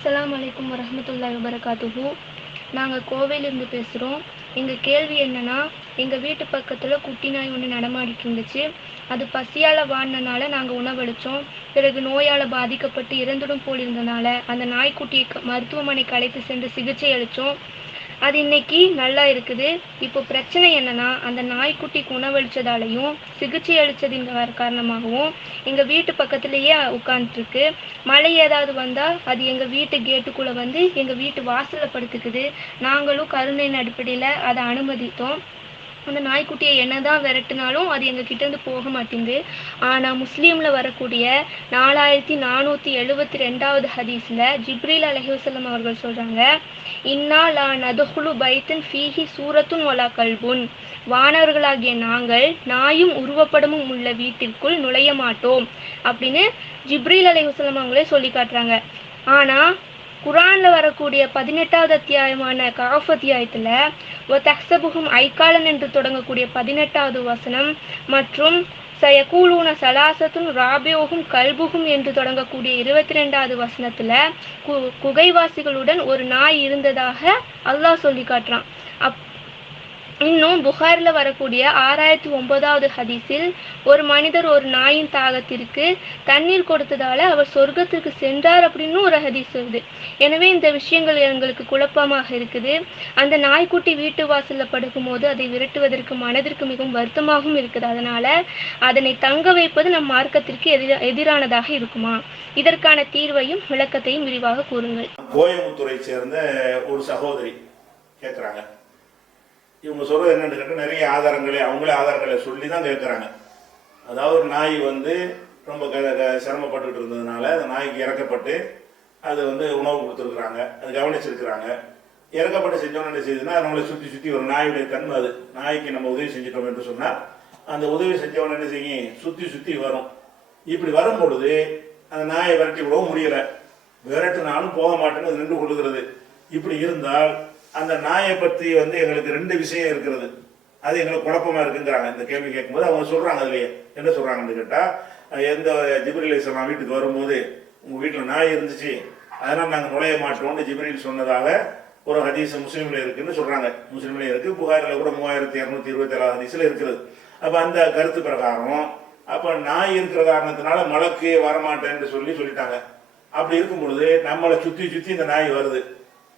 அஸ்ஸலாமு அலைக்கும் வரஹ்மத்துல்லாஹி வபரகாத்துஹு. நாங்கள் கோவையிலேருந்து பேசுகிறோம். எங்கள் கேள்வி என்னென்னா, எங்கள் வீட்டு பக்கத்தில் குட்டி நாய் ஒன்று நடமாடிட்டு இருந்துச்சு. அது பசியால் வாடினனால நாங்கள் உணவளித்தோம். பிறகு நோயால் பாதிக்கப்பட்டு இறந்துடும் போல் இருந்தனால அந்த நாய்க்குட்டியை மருத்துவமனைக்கு அழைத்து சென்று சிகிச்சை அளித்தோம். அது இன்னைக்கு நல்லா இருக்குது. இப்போ பிரச்சனை என்னென்னா, அந்த நாய்க்குட்டிக்கு உணவளித்ததாலையும் சிகிச்சை அளித்ததின் காரணமாகவும் எங்கள் வீட்டு பக்கத்துலேயே உட்காந்துருக்கு. மழை ஏதாவது வந்தால் அது எங்கள் வீட்டு கேட்டுக்குள்ளே வந்து எங்கள் வீட்டு வாசலில் படுத்துக்குது. நாங்களும் கருணையின் அடிப்படையில் அதை அனுமதித்தோம். அந்த நாய்க்குட்டியை என்னதான் விரட்டினாலும் அது எங்ககிட்டேருந்து போக மாட்டேங்குது. ஆனால் முஸ்லீமில் வரக்கூடிய 4472வது ஹதீஸில் ஜிப்ரீல் அலைஹிவஸல்லம் அவர்கள் சொல்கிறாங்க, இன்னா லா நதுஹுலு பைத்தன் ஃபீஹி சூரத்துன் வலா கல்புன். வானவர்களாகிய நாங்கள் நாயும் உருவப்படமும் உள்ள வீட்டிற்குள் நுழைய மாட்டோம் அப்படின்னு ஜிப்ரீல் அலைஹிவஸல்லம் அவங்களே சொல்லி காட்டுறாங்க. ஆனால் குரானில் வரக்கூடிய 18வது அத்தியாயமான கஹஃப் அத்தியாயத்தில் தஹ்சபுஹும் ஐகாலன் என்று தொடங்கக்கூடிய 18வது வசனம் மற்றும் சயகூலூன சலாசத்துன் ராபியோகும் கல்புகும் என்று தொடங்கக்கூடிய 22வது வசனத்தில் குகைவாசிகளுடன் ஒரு நாய் இருந்ததாக அல்லாஹ் சொல்லி காட்டுறான். இன்னும் புகாரில் வரக்கூடிய 6009வது ஹதீஸில் ஒரு மனிதர் ஒரு நாயின் தாகத்திற்கு தண்ணீர் கொடுத்ததால அவர் சொர்க்கத்திற்கு சென்றார் அப்படின்னு ஒரு ஹதீஸ் வருது. எனவே இந்த விஷயங்கள் எங்களுக்கு குழப்பமாக இருக்குது. அந்த நாய்க்குட்டி வீட்டு வாசலில் படுக்கும்போது அதை விரட்டுவதற்கு மனதிற்கு மிகவும் வருத்தமாகவும் இருக்குது. அதனால அதனை தங்க வைப்பது நம் மார்க்கத்திற்கு எதிரானதாக இருக்குமா? இதற்கான தீர்வையும் விளக்கத்தையும் விரிவாக கூறுங்கள். கோயம்புத்தூரை சேர்ந்த ஒரு சகோதரி கேட்குறாங்க. இவங்க சொல்கிறது என்னென்னு கேட்டால், நிறைய அவங்களே ஆதாரங்களை சொல்லி தான் கேட்குறாங்க. அதாவது ஒரு நாய் ரொம்ப சிரமப்பட்டுக்கிட்டு இருந்ததுனால அந்த நாய்க்கு இறக்கப்பட்டு அது உணவு கொடுத்துருக்குறாங்க, அது கவனிச்சிருக்கிறாங்க. இறக்கப்பட்டு செஞ்சோன்னு என்ன செய்யுதுன்னா, நம்மளை சுற்றி ஒரு நாயுடைய தன்மை, அது நாய்க்கு நம்ம உதவி செஞ்சிட்டோம் என்று சொன்னால் அந்த உதவி செஞ்சவன என்ன செய்யும், சுற்றி வரும். இப்படி வரும் பொழுது அந்த நாயை விரட்டி விடவும் முடியலை, விரட்டுனாலும் போக மாட்டேன்னு அது நின்று கொடுக்கிறது. இப்படி இருந்தால் அந்த நாயை பற்றி எங்களுக்கு ரெண்டு விஷயம் இருக்கிறது, அது எங்களுக்கு குழப்பமா இருக்குங்கிறாங்க. இந்த கேள்வி கேட்கும்போது அவங்க சொல்றாங்க, அதுலயே என்ன சொல்றாங்கன்னு கேட்டா, எந்த ஜிப்ரீல் அலைஹிஸ்ஸலாம் வீட்டுக்கு வரும்போது உங்க வீட்டுல நாய் இருந்துச்சு, அதனால நாங்கள் நுழைய மாட்டோம்னு ஜிப்ரீல் சொன்னதாக ஒரு ஹதீஸ் முஸ்லீம்ல இருக்குன்னு சொல்றாங்க. முஸ்லீம்ல இருக்கு, புகாரில கூட 3227 ஹதீஸ்ல இருக்கிறது. அப்ப அந்த கருத்து பிரகாரம் அப்ப நாய் இருக்கிற காரணத்தினால மலக்கு வரமாட்டேன்னு சொல்லிட்டாங்க. அப்படி இருக்கும் பொழுது நம்மளை சுத்தி இந்த நாய் வருது,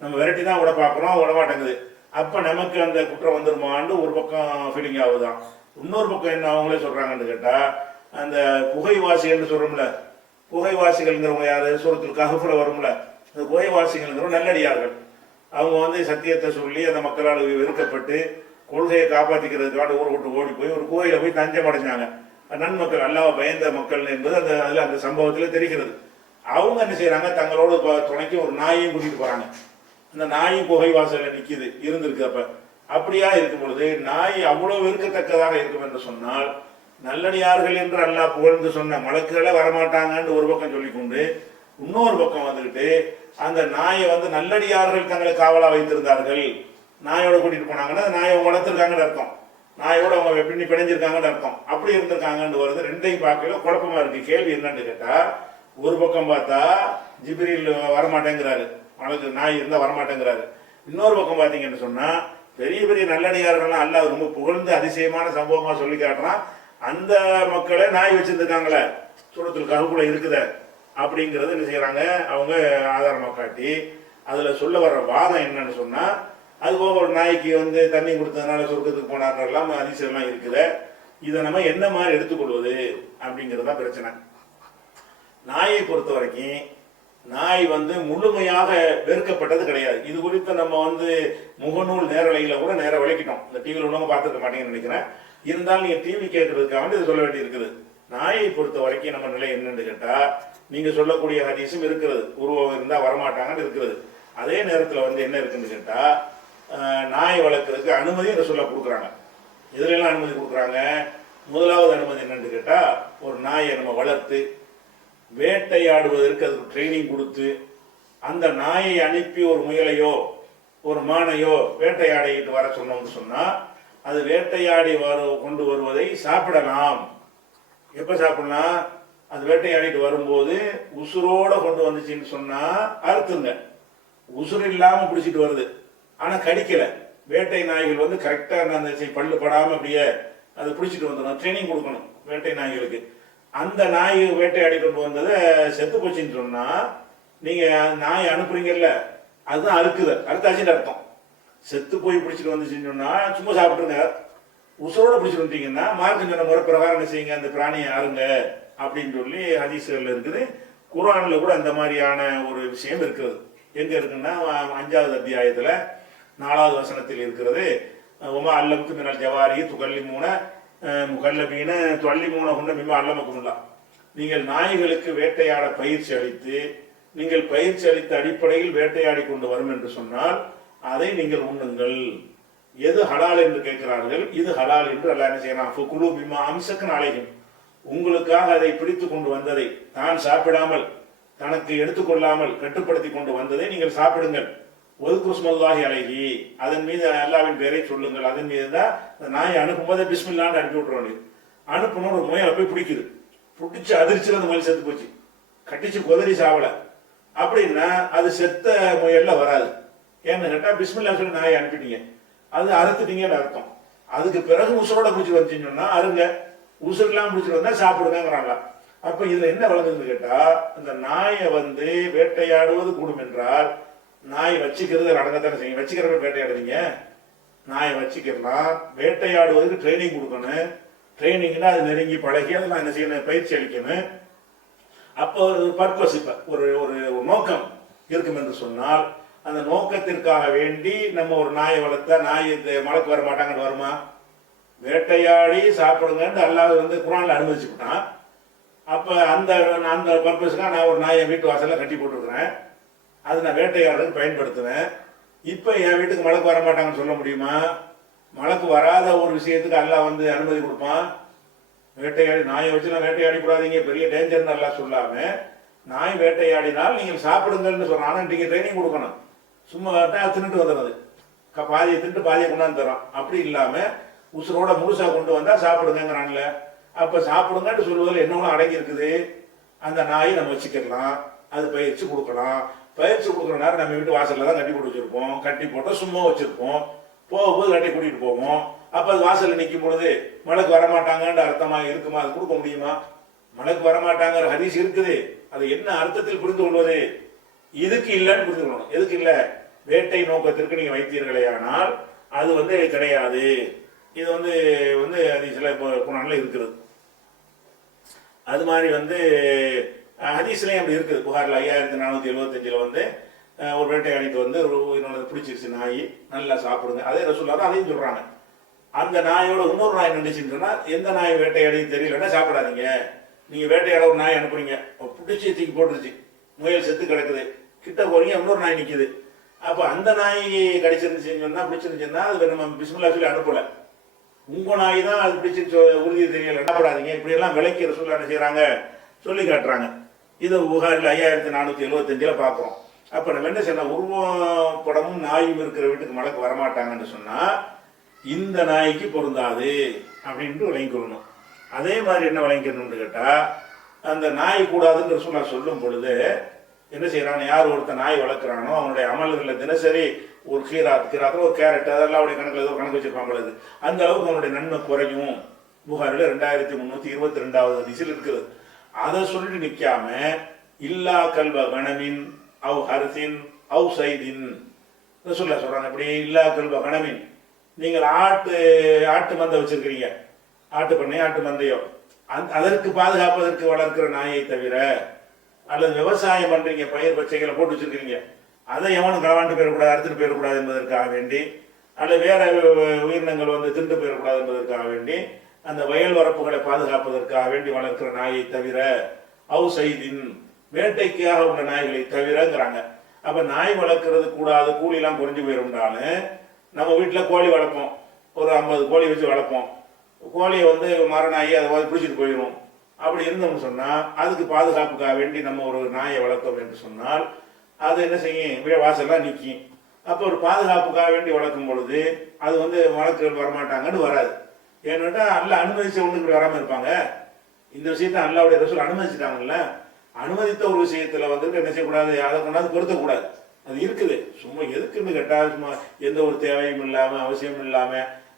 நம்ம விரட்டி தான் விட பார்க்குறோம், விட மாட்டேங்குது. அப்போ நமக்கு அந்த குற்றம் வந்துருமான்னு ஒரு பக்கம் ஃபீலிங் ஆகுதான். இன்னொரு பக்கம் என்ன அவங்களே சொல்கிறாங்கன்னு கேட்டால், அந்த புகைவாசிகள்னு சொல்கிறோம்ல, புகைவாசிகள்ங்கிறவங்க யார், சூரத்துல் கஹ்ஃப்ல வரும்ல, அந்த புகைவாசிகள்ங்கிறவங்க நல்லடியார்கள். அவங்க சத்தியத்தை சொல்லி அந்த மக்களால் வெறுக்கப்பட்டு கொள்கையை காப்பாற்றிக்கிறதுக்காக ஊரை விட்டு ஓடி போய் ஒரு கோயிலை போய் தஞ்சம் அடைஞ்சாங்க. நன்மக்கள், அல்லாஹ் பயந்த மக்கள் என்பது அந்த சம்பவத்தில் தெரிகிறது. அவங்க என்ன செய்யறாங்க, தங்களோட துணைக்கு ஒரு நாயையும் கூட்டிட்டு போறாங்க. அந்த நாயும் புகை வாசல்ல நிக்குது, இருந்திருக்கு. அப்படியா இருக்கும் பொழுது நாய் அவ்வளவு வெறுக்கத்தக்கதாக இருக்கும் என்று சொன்னால், நல்லடியார்கள் என்று அல்லாஹ் புகழ்ந்து சொன்ன மலக்குகளை வரமாட்டாங்கன்னு ஒரு பக்கம் சொல்லிக்கொண்டு, இன்னொரு பக்கம் அந்த நாயை நல்லடியார்கள் தங்களை காவலா வைத்திருந்தார்கள், நாயோட கூட்டிட்டு போனாங்கன்னா நாயை அவங்க வளர்த்துருக்காங்கன்னு அர்த்தம், நாயோட அவங்க பின்னி பிணைஞ்சிருக்காங்கன்னு அர்த்தம். அப்படி இருந்திருக்காங்கன்னு வருது. ரெண்டையும் பார்க்கல குழப்பமா இருக்கு. கேள்வி என்னன்னு கேட்டா, ஒரு பக்கம் பார்த்தா ஜிப்ரீல் வரமாட்டேங்கிறாரு, மலக்கு நாய் இருந்தா வரமாட்டேங்கிறாரு. இன்னொரு பக்கம் பார்த்தீங்கன்னு சொன்னா பெரிய பெரிய நல்லடியார்கள்லாம் அல்லாஹ் ரொம்ப புகழ்ந்து அதிசயமான சம்பவமா சொல்லி காட்டுறான். அந்த மக்களை நாய் வச்சிருந்துருக்காங்களே, சூரத்துல் கஹ்ஃப்ல இருக்குத அப்படிங்கிறது என்ன செய்யறாங்க, அவங்க ஆதாரமா காட்டி அதுல சொல்ல வர்ற வாதம் என்னன்னு சொன்னா, அது போக ஒரு நாய்க்கு தண்ணி கொடுத்ததுனால சொர்க்கத்துக்கு போனார்லாம் அதிசயம்லாம் இருக்குது. இதை நம்ம என்ன மாதிரி எடுத்துக்கொள்வது அப்படிங்கிறது தான் பிரச்சனை. நாயை பொறுத்த வரைக்கும் நாய் முழுமையாக வெறுக்கப்பட்டது கிடையாது. இது குறித்து நம்ம முகநூல் நேரலையில கூட நேர விளக்கிட்டோம். இந்த டிவியில் உள்ளவங்க பார்த்துக்க மாட்டேங்கன்னு நினைக்கிறேன். இருந்தாலும் நீங்க டிவி கேட்கறதுக்காக இது சொல்ல வேண்டி இருக்குது. நாயை பொறுத்த வரைக்கும் நம்ம நிலை என்னன்னு கேட்டா, நீங்க சொல்லக்கூடிய ஹதீஸும் இருக்கிறது, உருவம் இருந்தா வரமாட்டாங்கன்னு இருக்கிறது. அதே நேரத்தில் என்ன இருக்குன்னு கேட்டா, நாய் வளர்க்கறதுக்கு அனுமதி இந்த சொல்ல கொடுக்குறாங்க. இதுல எல்லாம் அனுமதி கொடுக்குறாங்க. முதலாவது அனுமதி என்னன்னு கேட்டா, ஒரு நாயை நம்ம வளர்த்து வேட்டையாடுவதற்கு அதுக்கு ட்ரைனிங் கொடுத்து அந்த நாயை அனுப்பி ஒரு முயலையோ ஒரு மானையோ வேட்டையாடிட்டு வர சொன்னோம்னு சொன்னா, அது வேட்டையாடி கொண்டு வருவதை சாப்பிடலாம். எப்ப சாப்பிடலாம், அது வேட்டையாடிட்டு வரும்போது உசுரோட கொண்டு வந்துச்சுன்னு சொன்னா அறுத்துங்க. உசுறு இல்லாம பிடிச்சிட்டு வருது, ஆனா கடிக்கல. வேட்டை நாய்கள் வந்து கரெக்டா அந்த பல்லு படாம அப்படியே அதை பிடிச்சிட்டு வந்துடும். ட்ரைனிங் கொடுக்கணும் வேட்டை நாய்களுக்கு. அந்த நாய் வேட்டையாடி கொண்டு வந்ததை செத்து போச்சுன்னு சொன்னா நீங்க நாய் அனுப்புறீங்கல்ல, அதுதான் அறுக்குது, அறுத்தாச்சுன்னு அர்த்தம். செத்து போய் பிடிச்சிட்டு வந்துச்சுன்னு சொன்னா சும்மா சாப்பிட்டுருங்க. உசுரோட பிடிச்சிட்டு வந்துட்டீங்கன்னா மார்க்கம் சொன்ன முறை பிரகாரம் என்ன செய்யுங்க, அந்த பிராணியை அருங்க அப்படின்னு சொல்லி ஹதீஸ்கள்ல இருக்குது. குர்ஆன்ல கூட அந்த மாதிரியான ஒரு விஷயம் இருக்கிறது. எங்க இருக்குன்னா 5வது அத்தியாயத்துல 4வது வசனத்தில் இருக்கிறது. உமா அல்லமுக்கு மினல் ஜவாரி துகல்லிமூன முகல்லபீன துவல்லிமூன கொண்ட மிம்மா அல்லமக்குமுல்லா. நீங்கள் நாய்களுக்கு வேட்டையாட பயிற்சி அளித்து, நீங்கள் பயிற்சி அளித்த அடிப்படையில் வேட்டையாடி கொண்டு வரும் என்று சொன்னால் அதை நீங்கள் உண்ணுங்கள். எது ஹலால் என்று கேட்கிறார்கள், இது ஹலால் என்று அல்லாஹ் என்ன செய்யறான், குழு பிமா அம்சக்கு நாளையும் உங்களுக்காக அதை பிடித்து கொண்டு வந்ததை, தான் சாப்பிடாமல் தனக்கு எடுத்துக்கொள்ளாமல் கட்டுப்படுத்தி கொண்டு வந்ததை நீங்கள் சாப்பிடுங்கள். ஒரு குஸ்மல்லாஹி அலைஹி, அதன் மீது அல்லாவின் பெயரை சொல்லுங்கள். அதன் மீது தான் நாயை அனுப்பும் போதே பிஸ்மில்லான்னு அனுப்பி விட்டுருவாங்க. அனுப்பணும், ஒரு முயலை போய் பிடிக்குது, பிடிச்சி அதிர்ச்சியில் அந்த முயல் செத்து போச்சு, கட்டிச்சு குதறி சாவல அப்படின்னா அது செத்த முயல்ல வராது. ஏன்னு கேட்டா பிஸ்மில்லா சொல்லி நாயை அனுப்பிட்டீங்க, அது அறுத்துட்டீங்கன்னு அர்த்தம். அதுக்கு பிறகு உசுரோட பிடிச்சி வந்துச்சுன்னு சொன்னா அருங்க, உசுர் இல்லாம பிடிச்சிட்டு வந்தா சாப்பிடுங்கிறாங்களா. அப்ப இதுல என்ன வழங்குதுன்னு கேட்டா, இந்த நாயை வந்து வேட்டையாடுவது கூடும் என்றால் நாய் வச்சுக்கிறது அடங்கத்தானே செய்யும். வச்சுக்கிறவங்க வேட்டையாடுறீங்க, நாயை வச்சுக்கலாம். வேட்டையாடுவதற்கு ட்ரைனிங் கொடுக்கணும். ட்ரைனிங்னா அது நெருங்கி பழகி அதெல்லாம் என்ன செய்யணும், பயிற்சி அளிக்கணும். அப்போ ஒரு பர்பஸ், இப்ப ஒரு ஒரு நோக்கம் இருக்கும் என்று சொன்னால் அந்த நோக்கத்திற்காக வேண்டி நம்ம ஒரு நாயை வளர்த்தா நாய் மலைக்கு வர மாட்டாங்கன்னு வருமா? வேட்டையாடி சாப்பிடுங்கன்னு அல்லாஹ் வந்து குர்ஆன்ல அனுமதிச்சுட்டான். அப்ப அந்த அந்த பர்பஸ்க்காக நான் ஒரு நாயை வீட்டு வாசல்ல கட்டி போட்டுருக்கிறேன், அதை நான் வேட்டையாடுறதுக்கு பயன்படுத்துவேன். இப்ப என் வீட்டுக்கு மலைக்கு வர மாட்டாங்கன்னு சொல்ல முடியுமா? மலைக்கு வராத ஒரு விஷயத்துக்கு அல்லாஹ் வந்து அனுமதி கொடுப்பான்? வேட்டையாடி நாயை வச்சு நான் வேட்டையாடி கூடாதீங்க, பெரிய டேஞ்சர்னு அல்லாஹ் சொல்லாம நாய் வேட்டையாடினால் நீங்கள் சாப்பிடுங்கள்னு சொல்றான். ஆனா நீங்க ட்ரைனிங் கொடுக்கணும். சும்மா தின்னுட்டு வந்துடுறது, பாதியை தின்ட்டு பாதியை கொண்டாந்து தரோம். அப்படி இல்லாம உசுரோட முழுசா கொண்டு வந்தா சாப்பிடுங்கிறான்ல. அப்ப சாப்பிடுங்கன்னு சொல்லுவதில் என்னவோ அடங்கி இருக்குது. அந்த நாயை நம்ம வச்சுக்கலாம், அது பயிற்சி கொடுக்கலாம். பயிற்சி கொடுக்குற நேரம் நம்ம வீட்டு வாசல்ல தான் கட்டி போட்டு வச்சிருப்போம், கட்டி போட்டோம், சும்மா வச்சிருப்போம். போகும்போது கட்டி கூட்டிட்டு போவோம். அப்ப அது வாசல்ல நிற்கும் பொழுது மலைக்கு வரமாட்டாங்கன்ற அர்த்தமா இருக்குமா? அது கொடுக்க முடியுமா? மலைக்கு வரமாட்டாங்கிற ஹதீஸ் இருக்குது. அது என்ன அர்த்தத்தில் புரிந்து கொள்வது? இதுக்கு இல்லைன்னு புரிந்து கொள்ளணும். எதுக்கு இல்ல? வேட்டை நோக்கத்திற்கு நீங்க வைத்தீர்களே ஆனால் அது வந்து கிடையாது. இது வந்து வந்து ஹதீஸ்ல குர்ஆன்ல இருக்குது. அது மாதிரி வந்து ஹதீஸ்லயும் அப்படி இருக்குது. புகார்ல 5475 வந்து ஒரு வேட்டையாடிட்டு வந்து ஒரு பிடிச்சிருச்சு நாய், நல்லா சாப்பிடுங்க. அதே ரசூலுல்லாஹ் தான் அதையும் சொல்றாங்க. அந்த நாயோட இன்னொரு நாய் நின்றுச்சுன்னு சொன்னா எந்த நாய் வேட்டையாடி தெரியலன்னா சாப்பிடாதீங்க. நீங்க வேட்டையாட ஒரு நாய் அனுப்புறீங்க, பிடிச்சி தூக்கி போட்டுருச்சு, முயல் செத்து கிடக்குது, கிட்ட போறீங்க, இன்னொரு நாய் நிக்குது. அப்ப அந்த நாய் கடிச்சிருந்துச்சுன்னு சொன்னா, பிடிச்சிருந்துச்சுன்னா அது நம்ம பிஸ்மில்லா சொல்லி அனுப்பல. உங்க நாய் தான் அது பிடிச்சி உறுதி தெரியல, சாப்பிடாதீங்க. இப்படி எல்லாம் விலைக்கு ரசூலுல்லாஹ் என்ன செய்யறாங்க, சொல்லி காட்டுறாங்க. இது புகாரில் 5475 பார்க்கிறோம். அப்ப நம்ம என்ன செய்யணும், உருவம் படமும் நாயும் இருக்கிற வீட்டுக்கு மலைக்கு வரமாட்டாங்கன்னு சொன்னா இந்த நாய்க்கு பொருந்தாது அப்படின்ட்டு விளங்கிக் கொள்ளணும். அதே மாதிரி என்ன விளங்கிக்கணும்னு கேட்டா, அந்த நாய் கூடாதுன்னு ரசூலுல்லாஹ் சொல்லும் பொழுது என்ன செய்யறான், யார் ஒருத்த நாய் வளர்க்குறானோ அவனுடைய அமல்களில் தினசரி ஒரு கீராத்துல ஒரு கேரட் அதெல்லாம் அவருடைய கணக்கில் ஏதோ கணக்கு வச்சிருப்பான் பொழுது அந்த அளவுக்கு அவனுடைய நன்மை குறையும். புகாரில் 2322வது ஹதீஸில் இருக்குது. அதை சொல்லிட்டு நிற்காம இல்லா கல்வ கணமின் அவ் ஹர்சின் அவ் சைதின் ரசூலுல்லாஹ் சொல்றாங்க. இப்படி இல்லா கல்வ கணமின், நீங்கள் ஆட்டு மந்தை வச்சிருக்கிறீங்க, ஆட்டு பண்ணையோ ஆட்டு மந்தையோ, அதற்கு பாதுகாப்பதற்கு வளர்க்கிற நாயை தவிர, அல்லது விவசாயம் பண்றீங்க, பயிர் பச்சைகளை போட்டு வச்சிருக்கீங்க, அதை எவனும் களவாண்டு போயிடக்கூடாது, அறுத்துட்டு போயிடக்கூடாது என்பதற்காக வேண்டி, அல்லது வேற உயிரினங்கள் வந்து திண்டு போயிடக்கூடாது என்பதற்காக வேண்டி, அந்த வயல் வரப்புகளை பாதுகாப்பதற்காக வேண்டி வளர்க்கிற நாயை தவிர, அவு சைதின் வேட்டைக்காக உள்ள நாய்களை தவிரங்கிறாங்க. அப்ப நாய் வளர்க்கறது கூடாது, கூலிலாம் குறைஞ்சு போயிருந்தாலும் நம்ம வீட்டில் கோழி வளர்ப்போம், ஒரு 50 கோழி வச்சு வளர்ப்போம். கோழியை வந்து மரணாயி அதை பிடிச்சிட்டு போயிடும். அப்படி இருந்தோம்னு சொன்னால் அதுக்கு பாதுகாப்புக்காக வேண்டி நம்ம ஒரு நாயை வளர்த்தோம் என்று சொன்னால் அது என்ன செய்யும், வாசல்லாம் நிற்கும். அப்போ ஒரு பாதுகாப்புக்காக வேண்டி வளர்க்கும் பொழுது அது வந்து வழக்குகள் வரமாட்டாங்கன்னு வராது. ஏன்னா அல்ல அனுமதிச்ச ஒன்று இப்படி வராமல் இருப்பாங்க. இந்த விஷயத்தை அல்லாஹ்வுடைய ரசூல் அனுமதிச்சுட்டாங்கல்ல. அனுமதித்த ஒரு விஷயத்துல வந்துட்டு என்ன செய்யக்கூடாது, அதை கொண்டாந்து பொருத்தக்கூடாது. அது இருக்குது. சும்மா எதுக்குன்னு கேட்டா, சும்மா எந்த ஒரு தேவையும் இல்லாம அவசியம் இல்லாம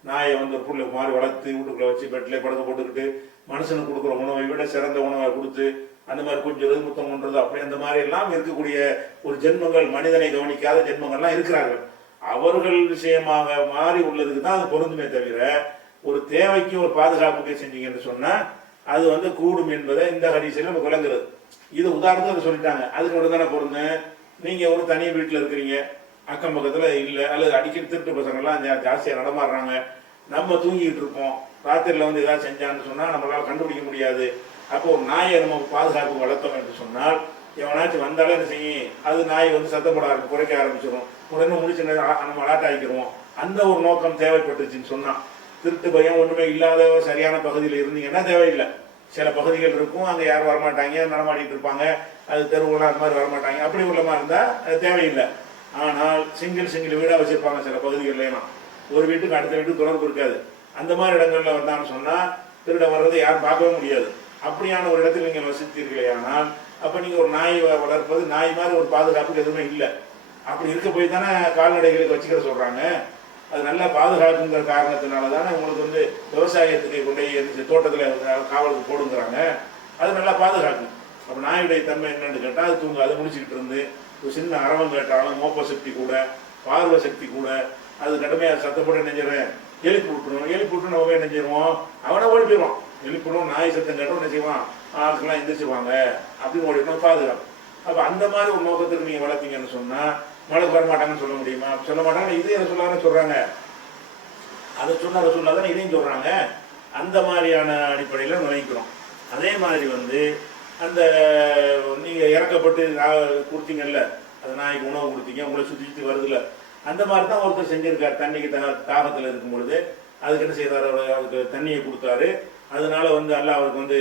நாயை வந்து ஒரு புள்ள மாதிரி வளர்த்து வீட்டுக்குள்ள வச்சு பெட்ல படுக்க போட்டுக்கிட்டு மனுஷனுக்கு கொடுக்குற உணவை விட சிறந்த உணவை கொடுத்து அந்த மாதிரி கொஞ்சம் முத்தம் கொன்றது அப்படி அந்த மாதிரி எல்லாம் இருக்கக்கூடிய ஒரு ஜென்மங்கள், மனிதனை கவனிக்காத ஜென்மங்கள்லாம் இருக்கிறார்கள். அவர்கள் விஷயமாக மாறி உள்ளதுக்கு தான் அது பொருந்துமே தவிர, ஒரு தேவைக்கு ஒரு பாதுகாப்புக்கு செஞ்சீங்கன்னு சொன்னா அது வந்து கூடும் என்பதை இந்த ஹதீஸில் நமக்கு விளங்குறது. இது உதாரணத்துக்கு சொல்லிட்டாங்க. அதுக்கு மட்டும் தானே பொருந்து. நீங்க ஒரு தனி வீட்டில் இருக்கிறீங்க, அக்கம் பக்கத்துல இல்லை, அல்லது அடிக்கடி திருட்டு பசங்கள்லாம் ஜாஸ்தியாக நடமாடுறாங்க, நம்ம தூங்கிட்டு இருப்போம், ராத்திரில வந்து ஏதாவது செஞ்சான்னு சொன்னா நம்மளால கண்டுபிடிக்க முடியாது. அப்போ ஒரு நாயை நம்ம பாதுகாப்பு வளர்த்தோம் என்று சொன்னால், எவனாச்சும் வந்தாலும் என்ன செய்யும், அது நாய் வந்து சத்தப்பட குறைக்க ஆரம்பிச்சிடும், உடனே முடிச்சு நம்ம அலாட் ஆகிக்கிறோம். அந்த ஒரு நோக்கம் தேவைப்பட்டுச்சுன்னு சொன்னா, திருட்டு பயம் ஒண்ணுமே இல்லாத சரியான பகுதியில் இருந்தீங்கன்னா தேவையில்லை. சில பகுதிகள் இருக்கும், அங்கே யாரும் வரமாட்டாங்க, நடமாடிட்டு இருப்பாங்க, அது தெருவுலாம் அந்த மாதிரி வரமாட்டாங்க, அப்படி உள்ளமா இருந்தா அது தேவையில்லை. ஆனால் சிங்கிள் வீடாக வச்சிருப்பாங்க சில பகுதிகள்லாம், ஒரு வீட்டுக்கு அடுத்த வீட்டுக்கு தொடர்பு இருக்காது. அந்த மாதிரி இடங்கள்ல வந்தான்னு சொன்னா திருட வர்றதை யாரும் பார்க்கவே முடியாது. அப்படியான ஒரு இடத்தில் நீங்கள் வசித்தீர்களே ஆனால், அப்ப நீங்க ஒரு நாய் வளர்ப்பது நாய் மாதிரி ஒரு பாதுகாப்புக்கு எதுவுமே இல்லை. அப்படி இருக்க போய் தானே கால்நடைகளுக்கு வச்சுக்கிற சொல்றாங்க. அது நல்லா பாதுகாப்புங்கிற காரணத்தினால தானே உங்களுக்கு வந்து விவசாயத்துக்கு கொண்டு தோட்டத்தில் காவலுக்கு போடுங்கிறாங்க. அது நல்லா பாதுகாக்கும். அப்போ நாயுடைய தன்மை என்னன்னு கேட்டால், அது தூங்க அதை முடிச்சுக்கிட்டு இருந்து ஒரு சின்ன அரவம் கேட்டாலும் மோப்ப சக்தி கூட, பார்வை சக்தி கூட, அது கடுமையாக சத்தப்பட நெஞ்சிடுறேன், எழுப்பி விட்டு நம்ம போய் நெஞ்சிருவோம், அவனை ஓடி போயிடுவான். எழுப்பிடும், நாய் சத்தம் கேட்டோம் என்ன செய்வான், ஆட்கள்லாம் எந்திரிச்சுவாங்க அப்படின்னு ஓடிக்கணும், பாதுகாப்பு. அப்போ அந்த மாதிரி ஒரு நோக்கத்துக்கு நீங்கள் வளர்த்தீங்கன்னு சொன்னால் மழைக்கு வரமாட்டாங்கன்னு சொல்ல முடியுமா? சொல்ல மாட்டாங்க. இது என்ன சொல்லான்னு சொல்றாங்க, அதை சொன்ன சொல்லாதான் இதையும் சொல்றாங்க. அந்த மாதிரியான அடிப்படையில் நுழைக்கிறோம். அதே மாதிரி வந்து அந்த நீங்க இறக்கப்பட்டு கொடுத்தீங்கல்ல, அந்த நாய்க்கு உணவு கொடுத்தீங்க, உங்களை சுற்றி வருதுல்ல, அந்த மாதிரி தான் ஒருத்தர் செஞ்சிருக்காரு. தண்ணிக்கு தாகத்தில் இருக்கும் பொழுது அதுக்கு என்ன செய்தார், அவருக்கு தண்ணியை கொடுத்தாரு. அதனால வந்து அல்லாஹ் அவருக்கு வந்து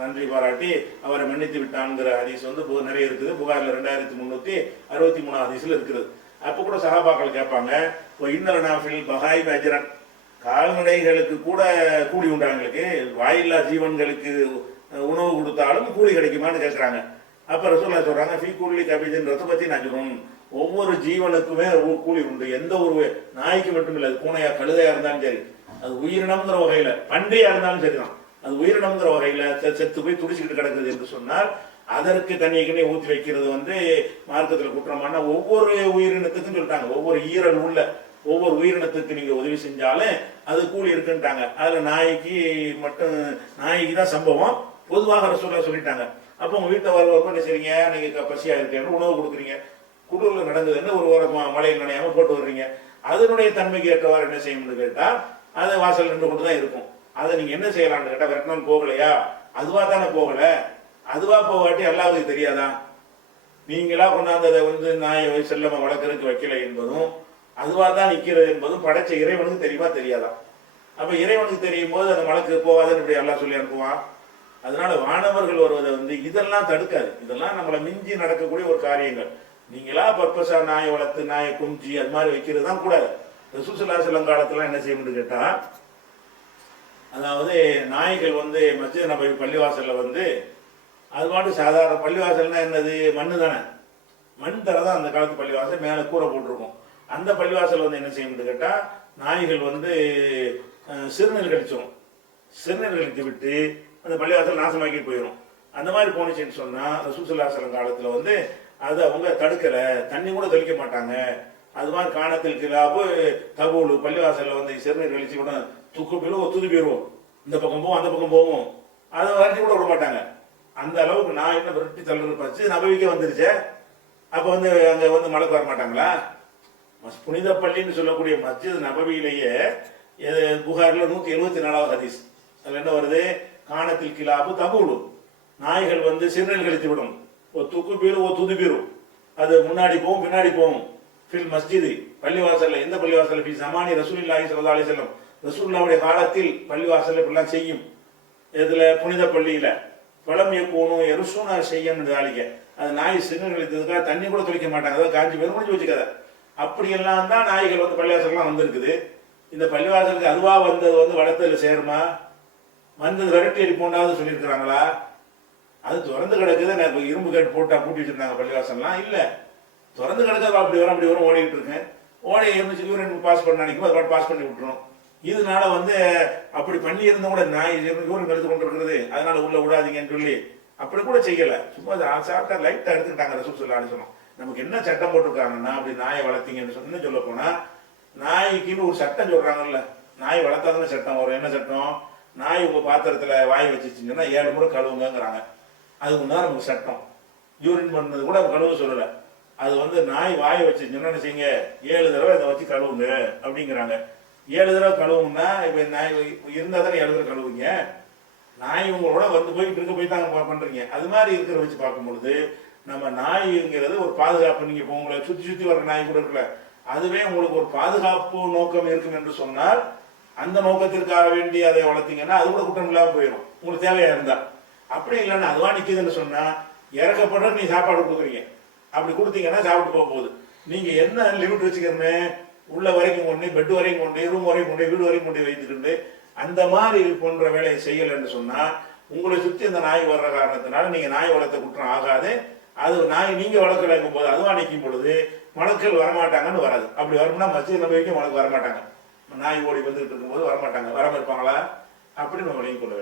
நன்றி பாராட்டி அவரை மன்னித்து விட்டான்ங்கிற ஹதீஸ் வந்து நிறைய இருக்குது. புகாரில் 2363 ஹதீஸ்ல இருக்கிறது. அப்ப கூட சஹாபாக்கள் கேட்பாங்க, இன்னல் நாஃபில் பஹாய் அஜ்ரன், கால்நடைகளுக்கு கூட கூலி உண்டாங்களுக்கு, வாயில்லா ஜீவன்களுக்கு உணவு கொடுத்தாலும் கூலி கிடைக்குமான்னு கேட்கறாங்க. அப்ப ரசூலுல்லாஹ் சொல்றாங்க, ஃபீ குல்லி கபீஜின் ரத்பத்தின் அஜ்ருன், ஒவ்வொரு ஜீவனுக்குமே கூலி உண்டு. எந்த ஒரு நாய்க்கு மட்டும் இல்லை, அது பூனையா கழுதையா இருந்தாலும் சரி, அது உயிரினம்ங்கிற வகையில, பண்டையா இருந்தாலும் சரிதான், அது உயிரினம்ங்கிற வகையில செத்து போய் துடிச்சுக்கிட்டு கிடக்குது என்று சொன்னால் அதற்கு தண்ணியை ஊற்றி வைக்கிறது வந்து மார்க்கத்தில் குற்றமான. ஒவ்வொரு உயிரினத்துக்கும் சொல்லிட்டாங்க, ஒவ்வொரு ஈரல் உள்ள ஒவ்வொரு உயிரினத்துக்கு நீங்க உதவி செஞ்சாலும் அது கூலி இருக்குன்ட்டாங்க. அதுல நாய்க்கு மட்டும், நாய்க்கு தான் சம்பவம், பொதுவாக ரசூலுல்லாஹ் சொல்லிட்டாங்க. அப்போ உங்க வீட்டை வரவங்க என்ன செய்றீங்க, நீங்க பசியா இருக்கேன்னு உணவு கொடுக்குறீங்க, குளிர்ல நடந்ததுன்னு ஒரு ஓரமா மழையில் நனையாம போட்டு வர்றீங்க, அதனுடைய தன்மைக்கு ஏற்றவாறு என்ன செய்யணும்னு கேட்டா அது வாசல் நின்று கொண்டு தான் இருக்கும். அதை நீங்க என்ன செய்யலாம்னு கேட்டா, விரட்டினால் போகலையா, அதுவா தானே போகல, அதுவா போகாட்டி அல்லாஹ்வுக்கு தெரியாதா? நீங்களா கொண்டாந்ததை வந்து நாயை செல்லமா வளர்க்கறதுக்கு வைக்கல என்பதும், அதுவா தான் நிக்கிறது என்பதும் படைச்ச இறைவனுக்கு தெரியுமா தெரியாதா? அப்ப இறைவனுக்கு தெரியும் போது அந்த மலக்கு போகாதுன்னு இப்படி அல்லாஹ் சொல்லி அனுப்புவான். அதனால வானவர்கள் வருவதை வந்து இதெல்லாம் தடுக்காது. இதெல்லாம் நம்மளை மிஞ்சி நடக்கக்கூடிய ஒரு காரியங்கள். நீங்களா பர்பஸா நாயை வளர்த்து நாயை குஞ்சி அது மாதிரி வைக்கிறது தான் கூடாது. ரசூல் ஸல்லல்லாஹு அலைஹி வஸல்லம் காலத்துல என்ன செய்யணும்னு கேட்டா, அதாவது நாய்கள் வந்து மஸ்ஜித் நபவி பள்ளிவாசல்ல வந்து அது பாட்டு சாதாரண பள்ளிவாசல்னா என்னது, மண்ணு தானே, மண் தர தான் அந்த காலத்து பள்ளிவாசல், மேலே கூரை போட்டிருக்கும். அந்த பள்ளிவாசல் வந்து என்ன செய்யணும்னு கேட்டா, நாய்கள் வந்து சிறுநீர் கழிச்சிடும், சிறுநீர் கழித்து விட்டு அந்த பள்ளிவாசல் நாசமாக்கி போயிடும். அந்த மாதிரி போனுச்சுன்னு சொன்னா ரசூல் ஸல்லல்லாஹு அலைஹி வஸல்லம் காலத்துல வந்து அது அவங்க தடுக்கல, தண்ணி கூட தெளிக்க மாட்டாங்க. அது மாதிரி காணத்தில் கிலாபு தபூலு, பள்ளிவாசல்ல வந்து சிறுநீர் கழிச்சு கூட துக்கு போயிடும், துது போயிடுவோம், இந்த பக்கம் போவோம் அந்த பக்கம் போவோம், அதை விரட்டி கூட விட மாட்டாங்க. அந்த அளவுக்கு நான் என்ன விரட்டி தள்ளுறது பச்சு நபவிக்கே வந்துருச்சு. அப்ப வந்து அங்க வந்து மழைக்கு வர மாட்டாங்களா? புனித பள்ளின்னு சொல்லக்கூடிய மஸ்ஜித் நபவியிலேயே புகாரில் 174வது ஹதீஸ், அதுல என்ன வருது, காணத்தில் கிலாபு தபூலு, நாய்கள் வந்து சிறுநீர் கழித்து விடும், ஒரு துக்கு பீரும் ஒரு துது பீரும், அது முன்னாடி போகும் பின்னாடி போகும். ஃபில் மஸ்ஜிது, பள்ளிவாசல்ல, எந்த பள்ளிவாசல்ல, ஃபி ஸமானி ரசூலுல்லாஹி ஸல்லல்லாஹு அலைஹி வஸல்லம், ரசூலுல்லாஹ்வுடைய காலத்தில் பள்ளிவாசல்ல இப்படிலாம் செய்யும். இதுல புனித பள்ளியில பழம் யக்கூனும் எருசூனா செய்யன்னு தாளிக்க, அது நாய் சிறுநீர் கழித்ததுக்காக தண்ணி கூட தொளிக்க மாட்டாங்க, அதாவது காஞ்சி பேர் முடிஞ்சு வச்சுக்காத. அப்படியெல்லாம் தான் நாய்கள் வந்து பள்ளிவாசல்லாம் வந்திருக்குது. இந்த பள்ளிவாசலுக்கு அதுவா வந்தது வந்து வளர்த்ததுல சேருமா? வந்தது விரட்டி அடிப்போண்டாவது சொல்லியிருக்கிறாங்களா? அது திறந்து கிடக்குது. நான் இரும்பு கேட்டு போட்டா பூட்டி வச்சிருந்தாங்க பள்ளிவாசல்லாம் இல்லை, திறந்து கிடக்குது. அப்படி வரும் ஓடிக்கிட்டு இருக்கேன். ஓடி இருந்துச்சு யூரின் பாஸ் பண்ண நினைக்கும் அது பாஸ் பண்ணி விட்டுரும். இதனால வந்து அப்படி பண்ணி இருந்த கூட நான் யூரின் எடுத்து கொண்டு இருக்கிறது, அதனால உள்ள விடாதீங்கன்னு சொல்லி அப்படி கூட செய்யல. சும்மா சாப்பிட்டா லைட்டா எடுத்துக்கிட்டாங்க. ரசூல் ஸல்லல்லாஹு சொன்னோம். நமக்கு என்ன சட்டம் போட்டிருக்காங்கன்னா, அப்படி நாயை வளர்த்தீங்கன்னு சொன்னு சொல்ல போனா, நாய்க்குன்னு ஒரு சட்டம் சொல்றாங்கல்ல, நாய் வளர்த்தாதானே சட்டம் வரும். என்ன சட்டம்? நாய் உங்க பாத்திரத்துல வாய் வச்சுச்சுங்கன்னா 7 முறை கழுவுங்கிறாங்க. அது முன்னாடி நமக்கு சட்டம். யூரின் பண்ணது கூட கழுவ சொல்லல. அது வந்து நாய் வாய் வச்சுச்சுன்னா என்ன செய்யுங்க, 7 தடவை அதை வச்சு கழுவுங்க அப்படிங்கிறாங்க. 7 தடவை கழுவுங்கன்னா இப்ப நாய் இருந்தா தானே 7 தடவை கழுவுங்க. நாய் உங்களோட வந்து போயிட்டு இருக்க போய் தான் பண்றீங்க. அது மாதிரி இருக்கிற வச்சு பார்க்கும் பொழுது நம்ம நாய்ங்கிறது ஒரு பாதுகாப்பு. நீங்க இப்போ உங்களை சுத்தி சுத்தி வர்ற நாய் கூட இருக்குல்ல, அதுவே உங்களுக்கு ஒரு பாதுகாப்பு நோக்கம் இருக்கும் என்று சொன்னால், அந்த நோக்கத்திற்காக வேண்டி அதை வளர்த்தீங்கன்னா அது கூட குற்றம் இல்லாமல் போயிடும் உங்களுக்கு தேவையா இருந்தா. அப்படி இல்லைன்னா அதுவா நிக்குதுன்னு சொன்னா, இறக்கப்படுற நீ சாப்பாடு கொடுக்குறீங்க, அப்படி கொடுத்தீங்கன்னா சாப்பிட்டு போக போகுது. நீங்க என்ன லிமிட் வச்சுக்கிறமே, உள்ள வரைக்கும் கொண்டு, பெட் வரைக்கும் கொண்டு, ரூம் வரைக்கும் கொண்டு, வீடு வரைக்கும் கொண்டு வைத்துக்கிட்டு அந்த மாதிரி போன்ற வேலையை செய்யலைன்னு சொன்னா, உங்களை சுற்றி அந்த நாய் வர்ற காரணத்தினால நீங்க நாய் வளர்த்த குற்றம் ஆகாது. அது நாய் நீங்க வளர்க்கலைங்கும் போது அதுவா நிற்கும் பொழுது மலக்கள் வரமாட்டாங்கன்னு வராது. அப்படி வரும்னா மஸ்ஜித் நபிக்கு மலக்கு வரமாட்டாங்க. நாய் ஓடி வந்துட்டு இருக்கும்போது வரமாட்டாங்க. வராம இருப்பாங்களா? அப்படி நம்ம விளங்கிக் கொள்ள வேண்டும்.